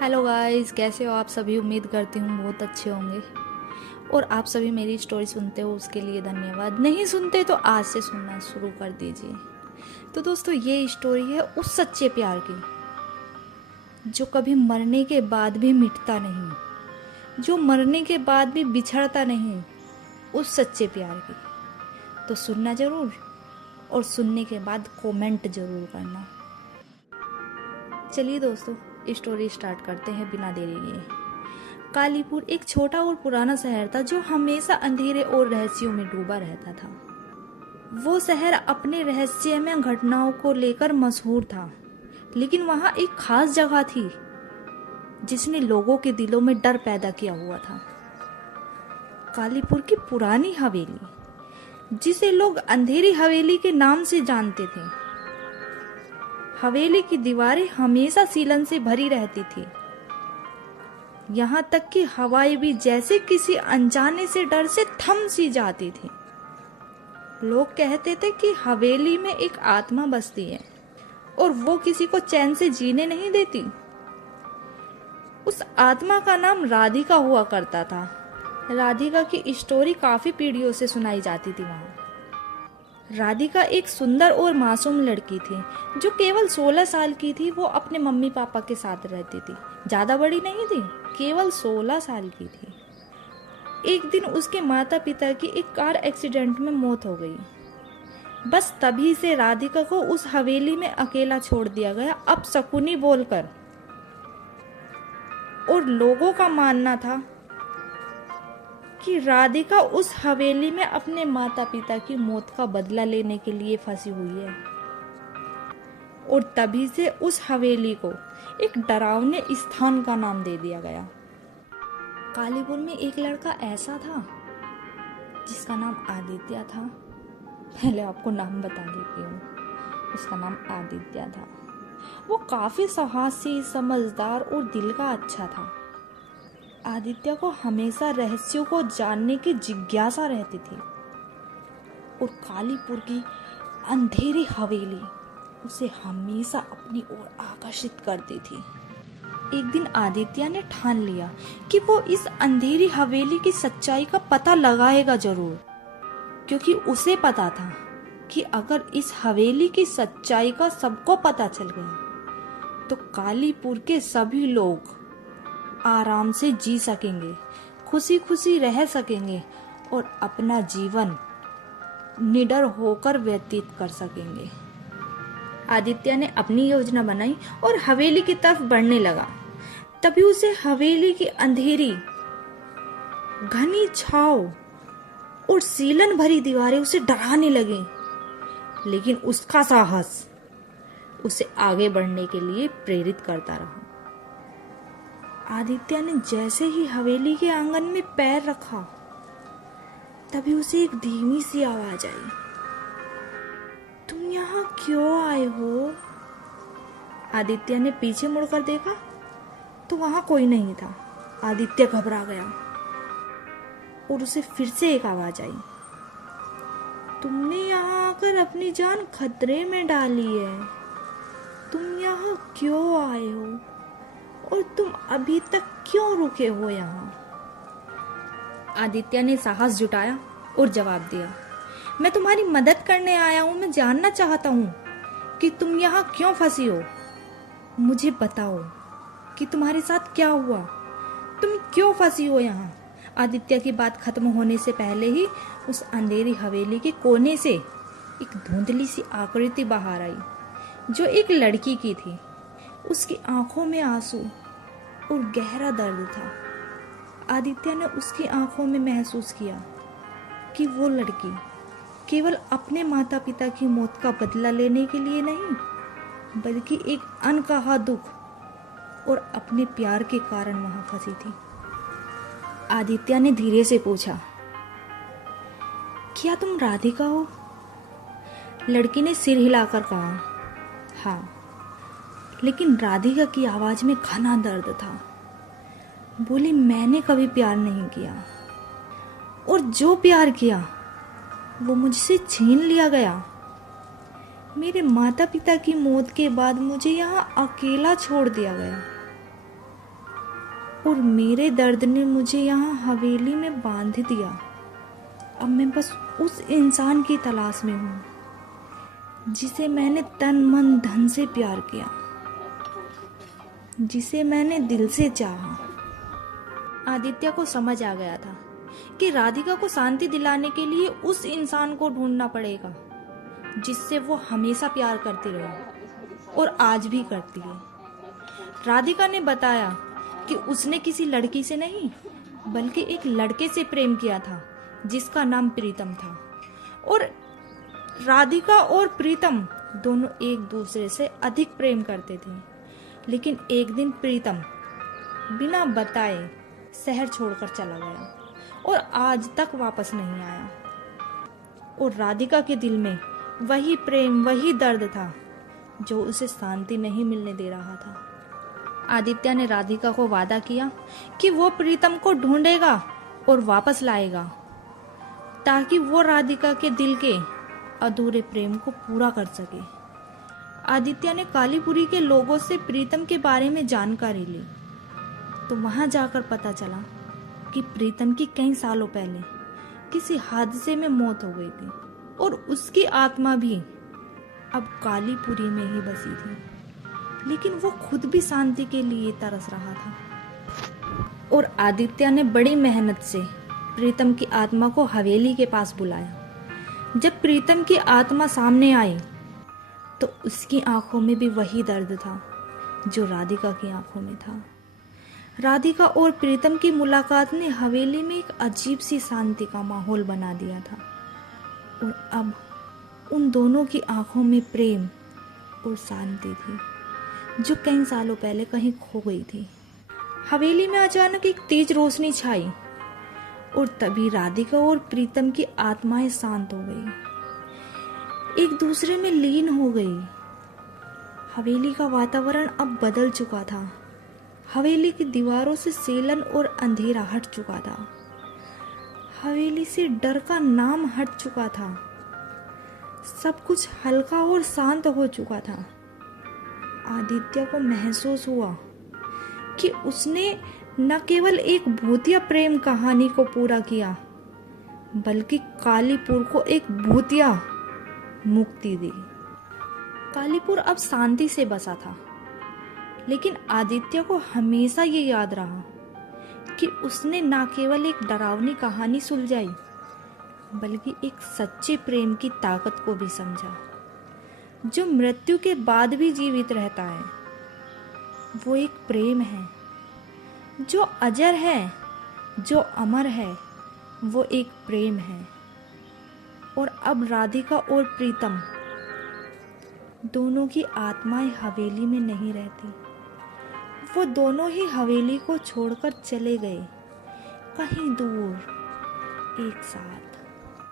Hello guys, कैसे हो आप सभी। उम्मीद करती हूँ बहुत अच्छे होंगे और आप सभी मेरी स्टोरी सुनते हो उसके लिए धन्यवाद। नहीं सुनते तो आज से सुनना शुरू कर दीजिए। तो दोस्तों, ये स्टोरी है उस सच्चे प्यार की जो कभी मरने के बाद भी मिटता नहीं, जो मरने के बाद भी बिछड़ता नहीं, उस सच्चे प्यार की। तो सुनना ज़रूर और सुनने के बाद कमेंट ज़रूर करना। चलिए दोस्तों, स्टोरी स्टार्ट करते हैं बिना देरी किए। कालीपुर एक छोटा और पुराना शहर था जो हमेशा अंधेरे और रहस्यों में डूबा रहता था। वो शहर अपने रहस्यमय घटनाओं को लेकर मशहूर था, लेकिन वहाँ एक खास जगह थी जिसने लोगों के दिलों में डर पैदा किया हुआ था। कालीपुर की पुरानी हवेली, जिसे लोग अंधेरी हवेली के नाम से जानते थे। हवेली की दीवारें हमेशा सीलन से भरी रहती थी, यहाँ तक कि हवाएं भी जैसे किसी अनजाने से डर से थम सी जाती थी। लोग कहते थे कि हवेली में एक आत्मा बसती है और वो किसी को चैन से जीने नहीं देती। उस आत्मा का नाम राधिका हुआ करता था। राधिका की स्टोरी काफी पीढ़ियों से सुनाई जाती थी वहाँ। राधिका एक सुंदर और मासूम लड़की थी जो केवल 16 साल की थी। वो अपने मम्मी पापा के साथ रहती थी, ज्यादा बड़ी नहीं थी, केवल 16 साल की थी। एक दिन उसके माता पिता की एक कार एक्सीडेंट में मौत हो गई। बस तभी से राधिका को उस हवेली में अकेला छोड़ दिया गया, अपशकुनी बोलकर। और लोगों का मानना था कि राधिका उस हवेली में अपने माता पिता की मौत का बदला लेने के लिए फंसी हुई है। और तभी से उस हवेली को एक डरावने स्थान का नाम दे दिया गया। कालीपुर में एक लड़का ऐसा था जिसका नाम आदित्य था। पहले आपको नाम बता देती हूँ, उसका नाम आदित्य था। वो काफी साहसी, समझदार और दिल का अच्छा था। आदित्य को हमेशा रहस्यों को जानने की जिज्ञासा रहती थी और कालीपुर की अंधेरी हवेली उसे हमेशा अपनी ओर आकर्षित करती थी। एक दिन आदित्य ने ठान लिया कि वो इस अंधेरी हवेली की सच्चाई का पता लगाएगा जरूर, क्योंकि उसे पता था कि अगर इस हवेली की सच्चाई का सबको पता चल गया तो कालीपुर के सभी लोग आराम से जी सकेंगे, खुशी खुशी रह सकेंगे और अपना जीवन निडर होकर व्यतीत कर सकेंगे। आदित्य ने अपनी योजना बनाई और हवेली की तरफ बढ़ने लगा। तभी उसे हवेली की अंधेरी, घनी छाव और सीलन भरी दीवारें उसे डराने लगी, लेकिन उसका साहस उसे आगे बढ़ने के लिए प्रेरित करता रहा। आदित्य ने जैसे ही हवेली के आंगन में पैर रखा, तभी उसे एक धीमी सी आवाज आई, तुम यहाँ क्यों आए हो? आदित्य ने पीछे मुड़कर देखा तो वहां कोई नहीं था। आदित्य घबरा गया और उसे फिर से एक आवाज आई, तुमने यहाँ आकर अपनी जान खतरे में डाली है। तुम यहाँ क्यों आए हो और तुम अभी तक क्यों रुके हो यहाँ? आदित्य ने साहस जुटाया और जवाब दिया, मैं तुम्हारी मदद करने आया हूँ। मैं जानना चाहता हूँ कि तुम यहाँ क्यों फंसी हो। मुझे बताओ कि तुम्हारे साथ क्या हुआ, तुम क्यों फंसी हो यहाँ। आदित्य की बात खत्म होने से पहले ही उस अंधेरी हवेली के कोने से एक धुंधली सी आकृति बाहर आई, जो एक लड़की की थी। उसकी आंखों में आंसू और गहरा दर्द था। आदित्य ने उसकी आंखों में महसूस किया कि वो लड़की केवल अपने माता पिता की मौत का बदला लेने के लिए नहीं, बल्कि एक अनकहा दुख और अपने प्यार के कारण वहां फंसी थी। आदित्य ने धीरे से पूछा, क्या तुम राधिका हो? लड़की ने सिर हिलाकर कहा, हाँ। लेकिन राधिका की आवाज में घना दर्द था। बोली, मैंने कभी प्यार नहीं किया और जो प्यार किया वो मुझसे छीन लिया गया। मेरे माता पिता की मौत के बाद मुझे यहाँ अकेला छोड़ दिया गया। और मेरे दर्द ने मुझे यहाँ हवेली में बांध दिया। अब मैं बस उस इंसान की तलाश में हूँ जिसे मैंने तन मन धन से प्यार किया, जिसे मैंने दिल से चाहा। आदित्य को समझ आ गया था कि राधिका को शांति दिलाने के लिए उस इंसान को ढूंढना पड़ेगा जिससे वो हमेशा प्यार करती रही और आज भी करती है। राधिका ने बताया कि उसने किसी लड़की से नहीं बल्कि एक लड़के से प्रेम किया था जिसका नाम प्रीतम था, और राधिका और प्रीतम दोनों एक दूसरे से अधिक प्रेम करते थे। लेकिन एक दिन प्रीतम बिना बताए शहर छोड़कर चला गया और आज तक वापस नहीं आया, और राधिका के दिल में वही प्रेम, वही दर्द था जो उसे शांति नहीं मिलने दे रहा था। आदित्य ने राधिका को वादा किया कि वो प्रीतम को ढूंढेगा और वापस लाएगा ताकि वो राधिका के दिल के अधूरे प्रेम को पूरा कर सके। आदित्य ने कालीपुरी के लोगों से प्रीतम के बारे में जानकारी ली तो वहां जाकर पता चला कि प्रीतम की कई सालों पहले किसी हादसे में मौत हो गई थी और उसकी आत्मा भी अब कालीपुरी में ही बसी थी, लेकिन वो खुद भी शांति के लिए तरस रहा था। और आदित्य ने बड़ी मेहनत से प्रीतम की आत्मा को हवेली के पास बुलाया। जब प्रीतम की आत्मा सामने आई तो उसकी आंखों में भी वही दर्द था जो राधिका की आंखों में था। राधिका और प्रीतम की मुलाकात ने हवेली में एक अजीब सी शांति का माहौल बना दिया था, और अब उन दोनों की आंखों में प्रेम और शांति थी जो कई सालों पहले कहीं खो गई थी। हवेली में अचानक एक तेज रोशनी छाई और तभी राधिका और प्रीतम की आत्माएं शांत हो गई, एक दूसरे में लीन हो गई। हवेली का वातावरण अब बदल चुका था। हवेली की दीवारों से सेलन और अंधेरा हट चुका था। हवेली से डर का नाम हट चुका था। सब कुछ हल्का और शांत हो चुका था। आदित्य को महसूस हुआ कि उसने न केवल एक भूतिया प्रेम कहानी को पूरा किया बल्कि कालीपुर को एक भूतिया मुक्ति दी। कालीपुर अब शांति से बसा था, लेकिन आदित्य को हमेशा ये याद रहा कि उसने न केवल एक डरावनी कहानी सुलझाई बल्कि एक सच्चे प्रेम की ताकत को भी समझा जो मृत्यु के बाद भी जीवित रहता है। वो एक प्रेम है जो अजर है, जो अमर है। वो एक प्रेम है। और अब राधिका और प्रीतम दोनों की आत्माएं हवेली में नहीं रहती। वो दोनों ही हवेली को छोड़कर चले गए कहीं दूर, एक साथ।